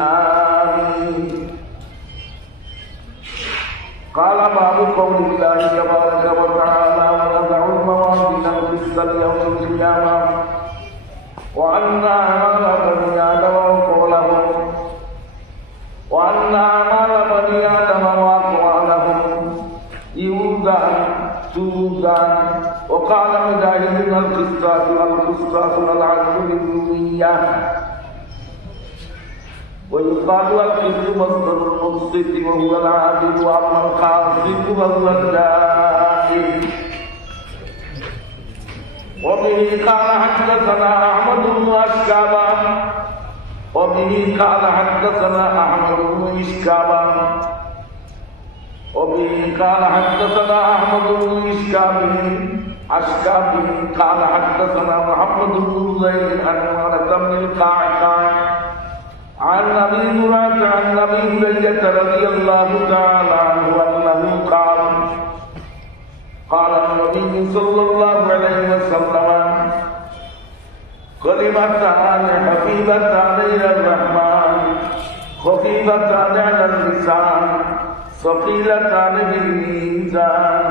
آمين. قال باب قول الله تبارك وتعالى ونضع الموازين القسط ليوم القيامة وأن أعمال بني آدم وأقوالهم يوزن توزن. وقال مجاهد القسطاس والقسطاس العدل للدنيا ويقال القسط مصدر المقسط وهو العادل واما القاسط وهو الجائر. وبه قال حدثنا احمد بن اشكابا وبه قال حدثنا احمد بن اشكابا وبه قال حدثنا احمد بن اشكابي قال حدثنا محمد بن زيد عن عمرة بن القعقاع عن ابي هريرة عن ابي هريرة رضي الله تعالى عنه انه قال قال النبي صلى الله عليه وسلم كلمتان حبيبتان الى الرحمن خفيفتان على اللسان ثقيلتان في الميزان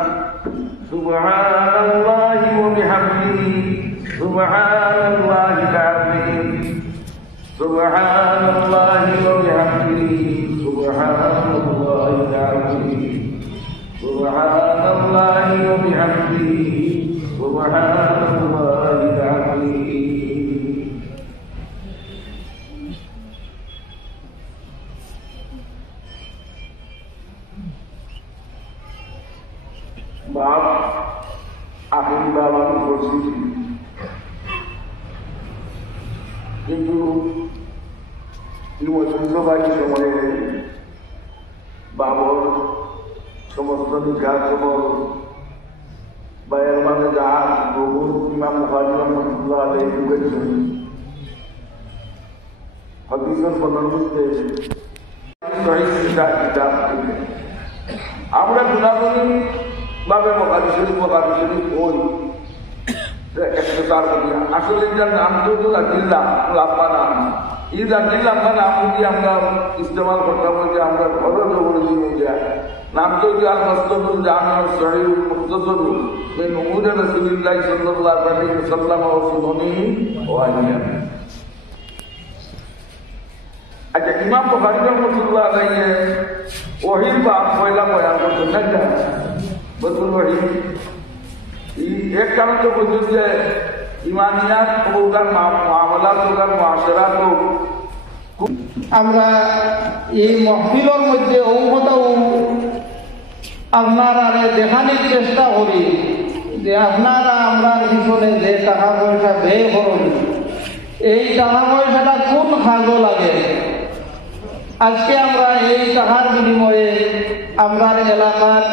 سبحان الله وبحمده سبحان الله العظيم سبحان الله وبحمده سبحان الله العظيم سبحان الله وبحمده سبحان الله العظيم. বাপ আখির বাবা করছি কিন্তু ঐতিহ্যবাহী সময়ে বাবর সমস্ত নিকাশ খবর বা এর মানে যা প্রভু ইমাম বুখারী রাহমাতুল্লাহ আলাইহি লিখেছেন হাদিসের পণ্ডিতে কিতাব আমরা গুণাগুণী ভাবে বুখারী শরীফ ওই আসলে এটার নাম তো দিল্লাহ লাম্বানা ইদা দিল্লাম্বা নাম যদি আমরা ইস্তেমাল করতাম যে আমরা ঘরে জগরে দিয়ে নাম তো আল মাসলুল জামিউ সহিহ মুখতাসার মিন উমুর রাসূলুল্লাহ সাল্লাল্লাহু আলাইহি ওয়াসাল্লাম ওয়া সুন্নাহি ওয়া আহলিহি। আচ্ছা, ইমাম বুখারী রাহমাতুল্লাহ আলাইহি ওহির বাপ পয়লা বয়ান করতেন না বদুল ওহি एक कारण तो बुजुर्ग है ईमानियात होगा मामला होगा मुआशरा को আমরা এই মহফিলের মধ্যে ঔষধও আপনারা দেখানোর চেষ্টা করি যে আপনারা আমরা পিছনে যে টাকা পয়সা ব্যয় করুন এই টাকা পয়সাটা কোন কাজে লাগে। আজকে আমরা এই টাকার বিনিময়ে আমরা এলাকার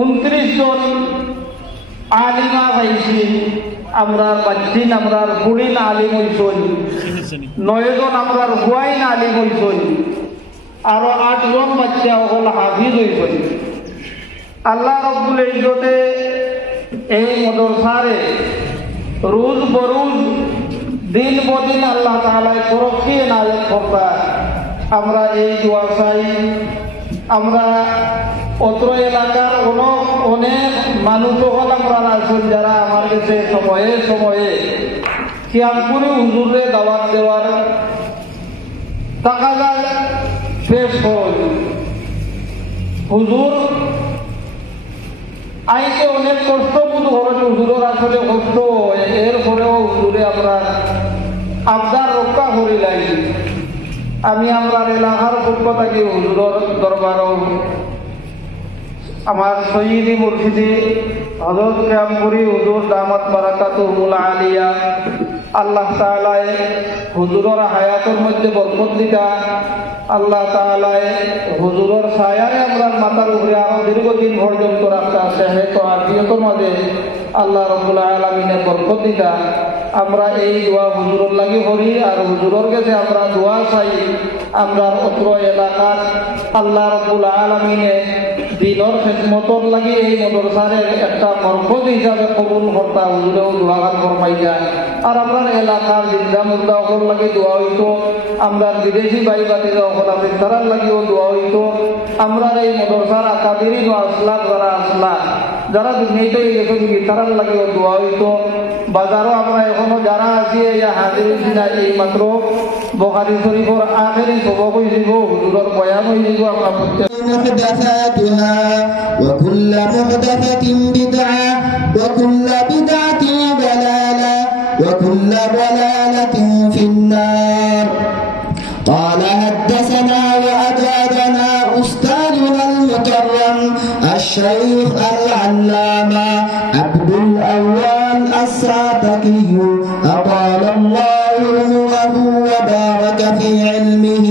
29 জন আলিমা পাইছি, আমরা বাচ্চিন আমরা বুড়িন আলিম হইছই, 9 জন আমরা হুয়াইন আলিম হইছই, আরো 8 জন বাচ্চা হল হাফিজ হইছই। আল্লাহ রব্বুল ইজ্জতে এই মাদ্রাসারে রোজ বরোজ দিন বদিন আল্লাহ তাআলা তরক্কি এনায়েত করতা। আমরা এই দোয়া চাই। আমরা অত্র এলাকার অনেক মানুষ হল আমরা আছেন যারা আমার কাছে সময়ে সময়ে শিয়ামপুরে হুজুরে দাওয়াত দেওয়ার টাকা শেষ হল। হুজুর আইতে অনেক কষ্ট বোধ হল, হুজুরের আসলে কষ্ট হয়, এরপরেও হুজুরে আমরা আবদার রক্ষা করি লাগি। আমি আমরা এলাকার পক্ষ থেকে হুজুরের দরবারও আমার সৈয়দি মুর্শিদি হযরত শ্যামপুরি হুজুর দামাত বারাকাতুহুল আলিয়া আল্লাহ তাআলা হুজুরের হায়াতের মধ্যে বরকত দিতা। আল্লাহ তাআলা হুজুরের ছায়ারে আমরা মাথার উপরে আরো দীর্ঘদিন পর্যন্ত রাখতে আছে হয়তো আফিয়তের মাঝে আল্লাহ রাব্বুল আলামিনের বরকত দিতা। আমরা এই দোয়া হুজুরের লাগি করি আর হুজুরের কাছে আমরা দোয়া চাই আমরা অত্র এলাকার আল্লাহ রাব্বুল আলামিনে দিনের খেদমতর লাগি এই মদরসারে একটা মরকজ হিসাবে কবুল কর্তা হুজুরেও দোয়াগান ফরমাইয়া আর আমরা এলাকার জিন্দা মুদ্দা ওর লাগে দোয়া হইতো আমরা বিদেশি ভাই বাতিরা ওখান আছে তারার লাগিও দোয়া হইতো আমরা এই মদরসার আকাদিরি আসলা যারা আসলা যারা দুনিয়াতে গেছেন তারার লাগিও দোয়া হইতো বাজারও আমরা এখনো যারা আছি এই হাজির হয়েছি না এই মাত্র বুখারী শরীফের আখেরি সবক হইব হুজুরের বয়ান হইব আমরা محدثاتها وكل محدثة بدعة وكل بدعة ضلالة وكل ضلالة في النار. قال حدثنا وأجازنا أستاذنا المكرم الشيخ العلامة عبد الأول الساتكي أطال الله عمره وبارك في علمه.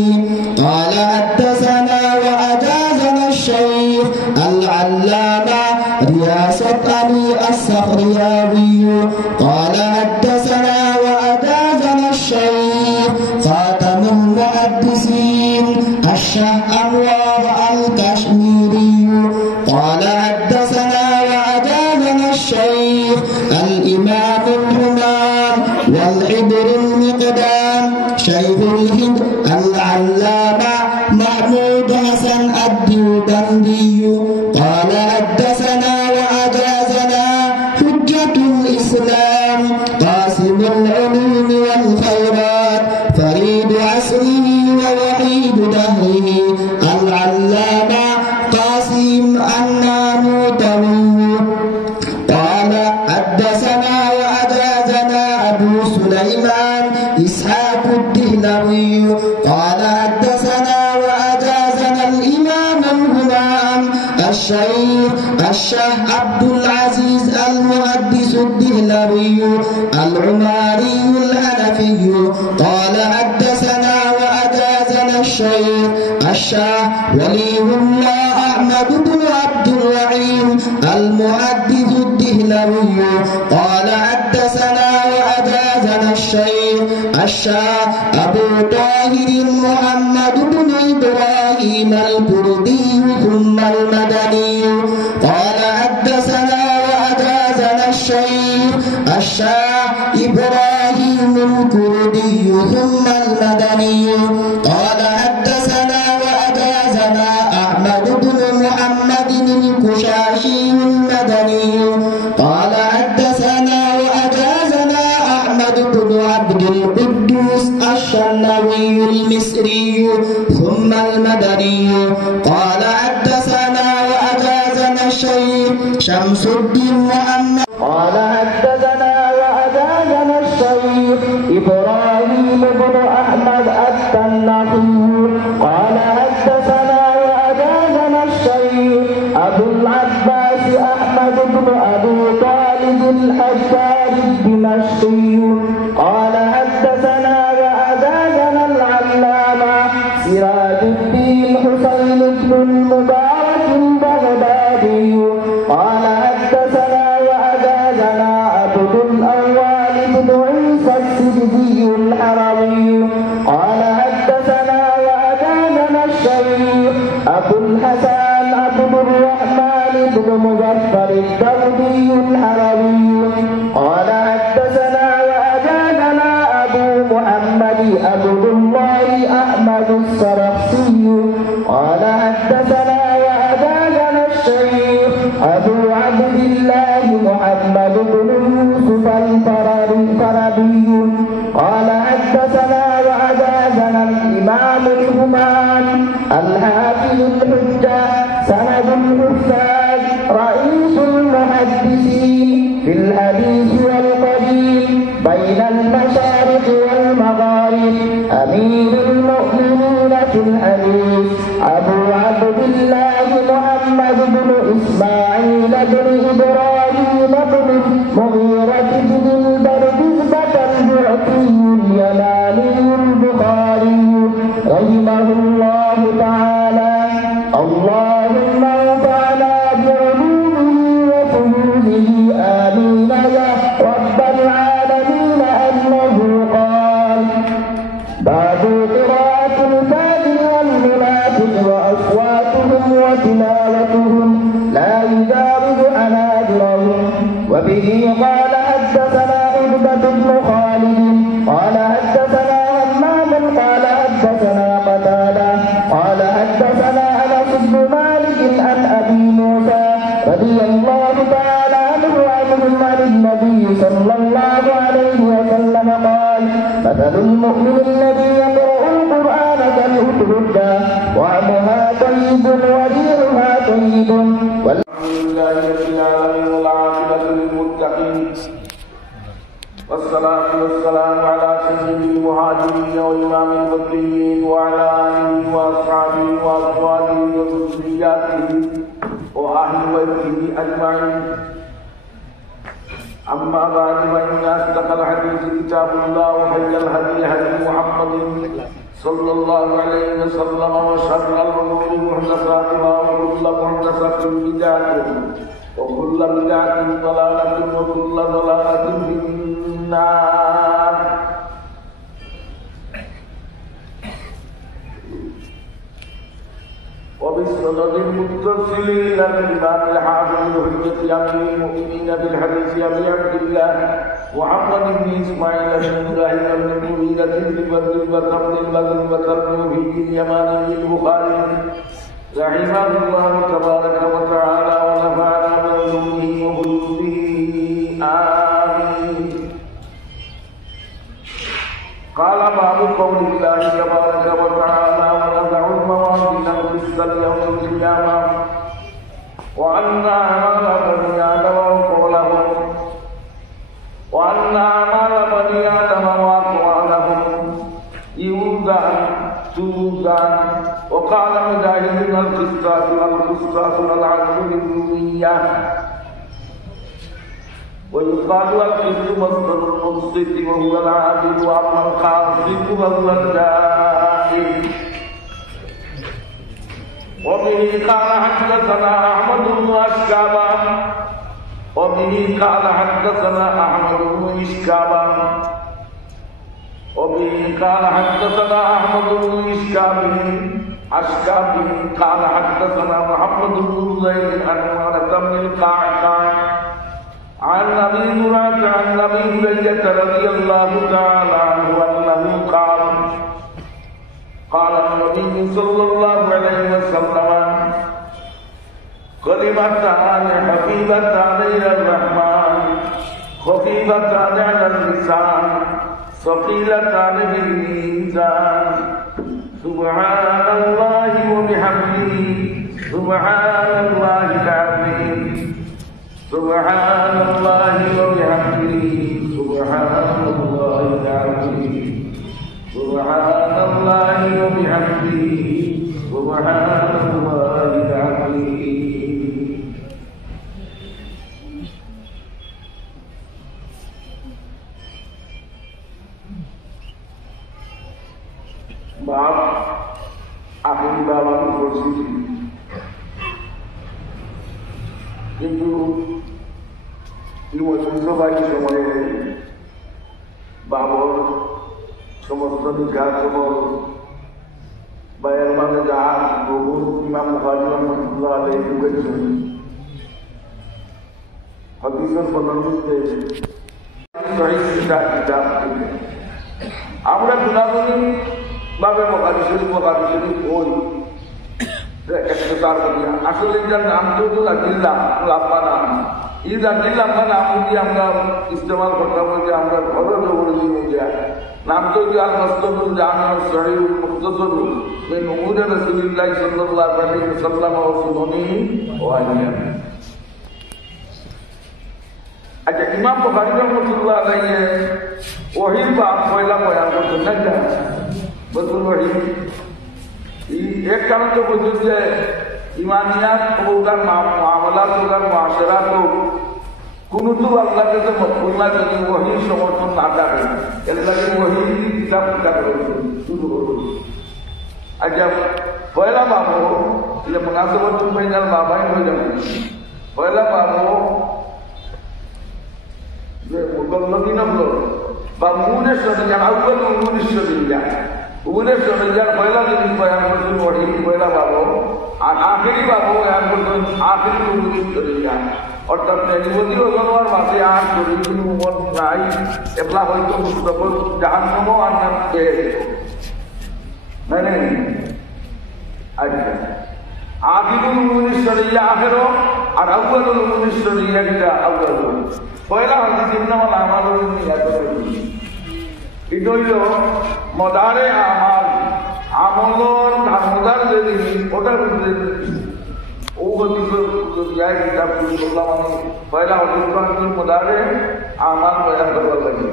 قال حدثنا وأجازنا الشيخ العلامة رياسة علي السخرياوي. قال حدثنا وأجازنا الشيخ خاتم المحدثين الشيخ أنوار الكشميري. قال حدثنا وأجازنا الشيخ الإمام الهمام والعبر المقدام شيخ الهند العلامة محمود حسن الديوبندي. قال حدثنا وأجازنا حجة الإسلام قاسم العلوم والخيرات فريد عصره ووحيد دهره العلامة قاسم النانوتوي. قال حدثنا وأجازنا أبو سليمان إسحاق الدهلوي. قال حدثنا وأجازنا الإمام الهمام الشيخ عبد العزيز المحدث الدهلوي العماري الحنفي. قال حدثنا وأجازنا الشيخ ولي الله أحمد بن عبد الرحيم المحدث الدهلوي. قال حدثنا وأجازنا الشيخ أبو طاهر محمد بن إبراهيم الكردي ثم المدني. قال حدثنا وأجازنا الشيخ إبراهيم الكردي ثم المدني. قال حدثنا وأجازنا أحمد بن محمد الكشاشي المدني. قال حدثنا وأجازنا أحمد بن عبد القدوس الشنوي المصري ثم المدني. قال حدثنا وأجازنا الشيخ شمس الدين محمد. قال حدثنا وأجازنا الشيخ إبراهيم بن أحمد التناخي. قال حدثنا وأجازنا الشيخ أبو العباس أحمد بن أبي طالب الحجاج الدمشقي. قال حدثنا وأجازنا العلامة سراج الدين حسين بن المبارك البغدادي. قال حدثنا وأجازنا عبد الأول بن عيسى السجدي الحرمي. قال حدثنا وأجازنا الشيخ أبو الحسن عبد الرحمن بن مظفر الدودي الحرمي. قال حدثنا وأجازنا أبو محمد عبد الله أحمد السرخسي. قال حدثنا وأجازنا الشيخ أبو عبد الله محمد بن يوسف الفرابي. قال حدثنا وأجازنا الإمام الهمام الحافظ الحجة سند الحفاظ رئيس المحدثين في الحديث والقديم بين المشارق والمغارب أمير المؤمنين في الحديث أبو عبد الله محمد بن إسماعيل بن إبراهيم بن مغيرة بن البردزبة الجعفي اليماني البخاري رحمه الله تعالى. اللهم انفعنا بعلومه وفنونه آمين يا رب العالمين. أنه قال باب قراءة الفاتح والمنافق وأصواتهم وتلاوتهم بن خالد قال حدثنا همام قال حدثنا قتادة قال حدثنا أنس بن مالك عن أبي موسى رضي الله تعالى عنه عن النبي صلى الله عليه وسلم قال مثل المؤمن الذي يقرأ القرآن كالهدهد وعمها طيب وريحها طيب. الحمد لله رب العالمين والعاقبة للمتقين والصلاة والسلام على سيد المهاجرين وإمام المتقين وعلى آله وأصحابه وأزواجه وذرياته وأهل بيته أجمعين. أما بعد فإن أصدق الحديث كتاب الله وخير الهدي هدي محمد صلى الله عليه وسلم وشر الأمور محدثاتها وكل محدثة بدعة وكل بدعة ضلالة وكل ضلالة في النار. وبالسند المتصل إلى الإمام الحافظ الحجة أمير المؤمنين بالحديث أبي عبد الله محمد بن إسماعيل بن إبراهيم بن المغيرة بن بدر بن الكرمي اليماني البخاري رحمه الله تبارك وتعالى ونفعنا بعلومه وبحفظه آمين. قال باب قول الله تبارك وتعالى ونضع الموازين القسط ليوم القيامة وأن أعمال بني آدم وأقوالهم يوزن. وقال مجاهد القسطاس العدل للدنيا ويقال القسط مصدر المقسط وهو العادل واما القاسط وهو الدائم. وبه قال حدثنا احمد بن اشكابا وبه قال حدثنا احمد بن اشكابا وبه قال حدثنا احمد بن اشكابي قال حدثنا محمد بن زيد عن عمرة بن القعقاع عن ابي هريرة عن ابي هريرة رضي الله تعالى عنه انه قال قال النبي صلى الله عليه وسلم كلمتان حبيبتان الى الرحمن خفيفتان على اللسان ثقيلتان بالميزان سبحان الله وبحمده سبحان الله العظيم سبحان الله وبحمده سبحان الله العظيم سبحان الله وبحمده سبحان الله العظيم. বাপ আখেরি বাবা আমি করছি কিন্তু বাড়ির সময়ে বাবর সমস্ত নিকার সময় বাইরের মাঝে যা প্রভু ইমাম বুখারী রাহমাতুল্লাহ আলাইহি লিখেছেন হাদিসের পণ্ডিতে সহিহ কিতাব আমরা গুনাহগার ভাবে বুখারী শরীফ ওই একটার করি আসলে যার নাম তো দিল্লা লাফানা ইদা দিল্লা নাম দিয়ে আমরা ইস্তেমাল করতাম যে আমরা ঘরের দৌড়ে দিয়ে নাম তো আল মাসদুল জামি সহিহ মুখতাসর মিন উমুর রাসূলুল্লাহ সাল্লাল্লাহু আলাইহি ওয়াসাল্লাম ওয়া সুন্নাহি ওয়া আলিহি। আচ্ছা ইমাম বুখারী রাহমাতুল্লাহ আলাইহি ওহির বাপ পয়লা বয়ান করতেন না বদুল ওহি एक कारण तो बुजुर्ग है ईमानियात होगा मामलात होगा मुआशरा को कुनुतु अल्लाह के तो मकबूल ना करें वही समर्थन ना करे अल्लाह की वही किताब कर शुरू हो। अच्छा पहला बाबू ये मुनासिबत तुम पैनल बाबा ही हो जाए पहला बाबू ये मुकल्लमी न बोलो बाबूने शरीया अव्वल उन्होंने शरीया उन्हें शरीयार पहला दिन बयान करते वही पहला बाबू और आखिरी बाबू बयान करते आखिरी उन्होंने शरीया অর্থাৎ নির্বধি ওজনের মাঝে আর জরুরি উমর নাই, এগুলা হয়তো মুস্তফল জাহান্নামও আর নাম পেয়ে মানে আচ্ছা আদিবুল মুনিশ্বরিয়া আখেরো আর আউয়ালুল মুনিশ্বরিয়া যেটা আউয়ালুল পয়লা হাদিস ইন্নামাল আমালু বিনিয়াতি এটা হইল মদারে আমাল আমলর ধারণার যদি ওটার ও হদিসের জরিয়ায় কিতাব বললাম আমি পয়লা হদিস মদারে আমাল বয়ান করবার লাগে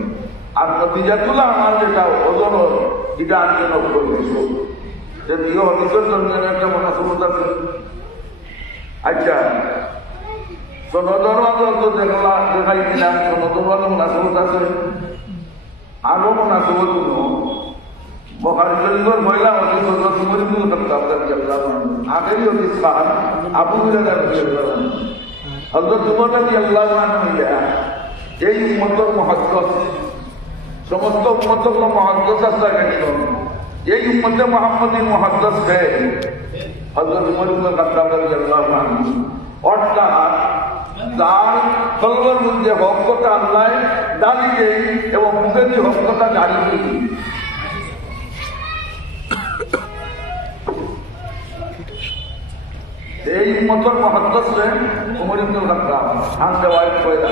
আর নতিজাতুল আমাল যেটা ওজন এটা আনতে নব্বই বছর যে প্রিয় হদিসের জন্য একটা মনাসবত আছে। আচ্ছা সনদর তো দেখাই দিলাম, সনদর মনাসবত আছে। আরো মনাসবত বুখারী শরীফের মহিলা হদিস হযরত উমর ইবনে খাত্তাব রাদিয়াল্লাহু আনহু আগের হদিস খান আবু হুরায়রা রাদিয়াল্লাহু আনহু হযরত উমর রাদিয়াল্লাহু আনহু এই উম্মতের মুহাদ্দিস সমস্ত উম্মতের মুহাদ্দিস আছে কেন এই উম্মতে মুহাম্মদী মুহাদ্দিস কে হযরত উমর ইবনে খাত্তাব রাদিয়াল্লাহু আনহু অর্থাৎ যার কলবের মধ্যে হক কথা আল্লাহ ডালি দেয় এবং মুখে দিয়ে হক কথা জারি দেয় এই উম্মতের মুহাদ্দিসে উমর ইবনে খাত্তাব খান দেওয়ায় পয়দা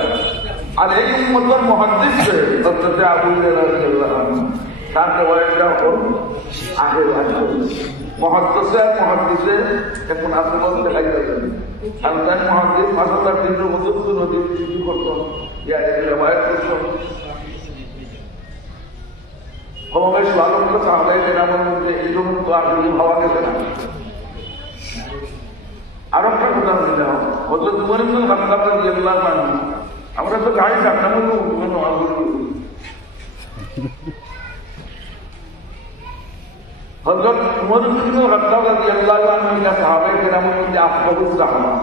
আর এই উম্মতের মুহাদ্দিসে হযরত আবু হুরায়রা রাদিয়াল্লাহু আনহু খান দেওয়ায়টা হল আগের মুহাদ্দিসে আর মুহাদ্দিসে এখন আসলে বলতে লাগে আর তার মুহাদ্দিস মাসাল্লাহ 300 বছর তো নদী শুরু করত ইয়া রিওয়ায়াত করত কমবেশ ভালো সাহাবায়ে কেরামের মধ্যে এরকম তো আর ভাবা গেছে না। আর একটা কথা বললাম হযরত উমর ইবনে খাত্তাব রাদিয়াল্লাহু আনহু আমরা তো গাড়ি চাকার মধ্যে উঠবো না হযরত উমর ইবনে খাত্তাব রাদিয়াল্লাহু আনহু এর সাহাবায়ে কেরামের মধ্যে আফদালুস সাহাবা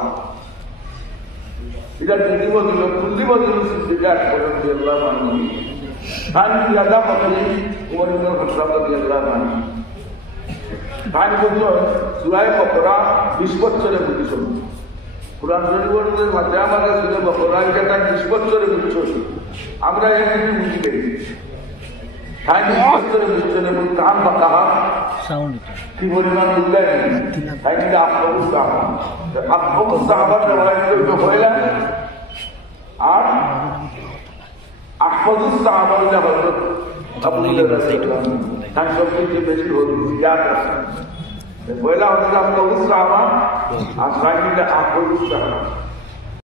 এটা দিবদিল কুল্লিবদিল সিদ্দিকাত রাদিয়াল্লাহু আনহু খান ইয়াদা বকরি উমর ইবনে খাত্তাব রাদিয়াল্লাহু আনহু খান বলতো সূরা বাকারা 20 বছরে বুঝছো কুরআন শরীফের মধ্যে আমাদের সূরা বাকারা এটা 20 বছরে বুঝছো আমরা এখানে বুঝি গেছি খান 20 বছরে বুঝছো না বল কাম বাকাহা সাউন্ড কি পরিমাণ বুঝলেন খান এটা আফদালুস সাহাবার রিওয়ায়াত তো হইলা আর আহফাজুস সাহাবার যা হযরত আবু হুরায়রা রাদিয়াল্লাহু আনহু তার সবচেয়ে বেশি ইয়াদ আছে পয়লা হচ্ছে আফদালুস সাহাবা আর সাইয়্যিদ আহফাজুস সাহাবা